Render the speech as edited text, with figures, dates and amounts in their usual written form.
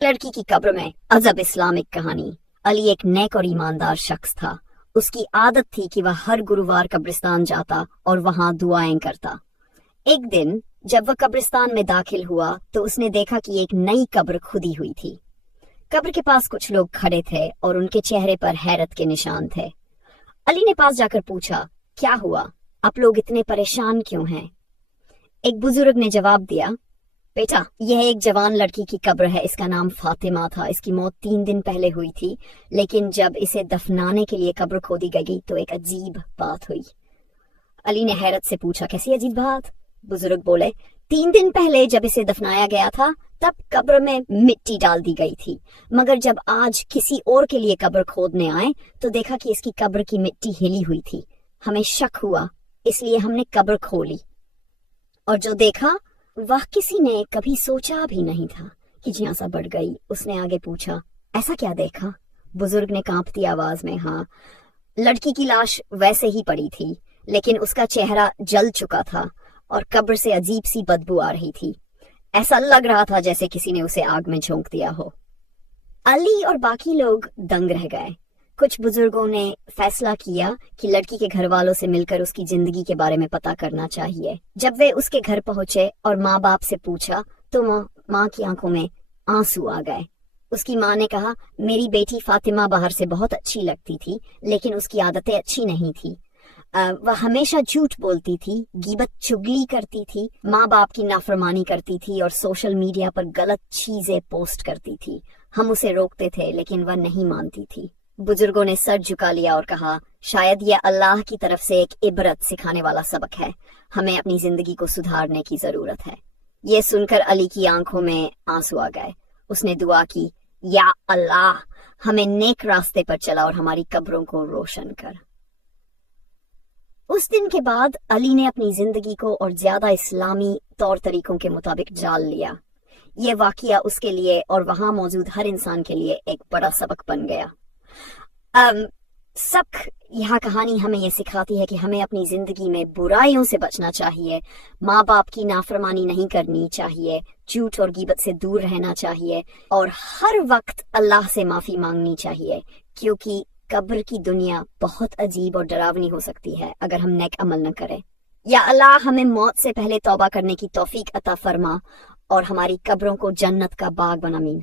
लड़की की कब्र में अजब इस्लामिक कहानी। अली एक नेक और ईमानदार शख्स था। उसकी आदत थी कि वह हर गुरुवार कब्रिस्तान जाता और वहां दुआएं करता। एक दिन जब वह कब्रिस्तान में दाखिल हुआ तो उसने देखा कि एक नई कब्र खुदी हुई थी। कब्र के पास कुछ लोग खड़े थे और उनके चेहरे पर हैरत के निशान थे। अली ने पास जाकर पूछा, क्या हुआ? आप लोग इतने परेशान क्यों हैं? एक बुजुर्ग ने जवाब दिया, बेटा, यह एक जवान लड़की की कब्र है। इसका नाम फातिमा था। इसकी मौत 3 दिन पहले हुई थी, लेकिन जब इसे दफनाने के लिए कब्र खोदी गई तो एक अजीब बात हुई। अली ने हैरत से पूछा, कैसी अजीब बात? बुजुर्ग बोले, 3 दिन पहले जब इसे दफनाया गया था तब कब्र में मिट्टी डाल दी गई थी, मगर जब आज किसी और के लिए कब्र खोदने आए तो देखा कि इसकी कब्र की मिट्टी हिली हुई थी। हमें शक हुआ, इसलिए हमने कब्र खोली और जो देखा वह किसी ने कभी सोचा भी नहीं था। कि जिज्ञासा बढ़ गई। उसने आगे पूछा, ऐसा क्या देखा? बुजुर्ग ने कांपती आवाज में, हाँ, लड़की की लाश वैसे ही पड़ी थी, लेकिन उसका चेहरा जल चुका था और कब्र से अजीब सी बदबू आ रही थी। ऐसा लग रहा था जैसे किसी ने उसे आग में झोंक दिया हो। अली और बाकी लोग दंग रह गए। कुछ बुजुर्गों ने फैसला किया कि लड़की के घर वालों से मिलकर उसकी जिंदगी के बारे में पता करना चाहिए। जब वे उसके घर पहुंचे और माँ बाप से पूछा तो माँ की आंखों में आंसू आ गए। उसकी माँ ने कहा, मेरी बेटी फातिमा बाहर से बहुत अच्छी लगती थी, लेकिन उसकी आदतें अच्छी नहीं थी। वह हमेशा झूठ बोलती थी, गीबत चुगली करती थी, माँ बाप की नाफरमानी करती थी और सोशल मीडिया पर गलत चीजें पोस्ट करती थी। हम उसे रोकते थे लेकिन वह नहीं मानती थी। बुजुर्गों ने सर झुका लिया और कहा, शायद यह अल्लाह की तरफ से एक इबरत सिखाने वाला सबक है। हमें अपनी जिंदगी को सुधारने की जरूरत है। ये सुनकर अली की आंखों में आंसू आ गए। उसने दुआ की, या अल्लाह, हमें नेक रास्ते पर चला और हमारी कब्रों को रोशन कर। उस दिन के बाद अली ने अपनी जिंदगी को और ज्यादा इस्लामी तौर तरीकों के मुताबिक जाल लिया। ये वाकया उसके लिए और वहां मौजूद हर इंसान के लिए एक बड़ा सबक बन गया। यह कहानी हमें ये सिखाती है कि हमें अपनी जिंदगी में बुराइयों से बचना चाहिए, माँ बाप की नाफरमानी नहीं करनी चाहिए, झूठ और गीबत से दूर रहना चाहिए और हर वक्त अल्लाह से माफी मांगनी चाहिए, क्योंकि कब्र की दुनिया बहुत अजीब और डरावनी हो सकती है अगर हम नेक अमल न करें। या अल्लाह हमें मौत से पहले तौबा करने की तौफीक अता फरमा और हमारी कब्रों को जन्नत का बाग बना। आमीन।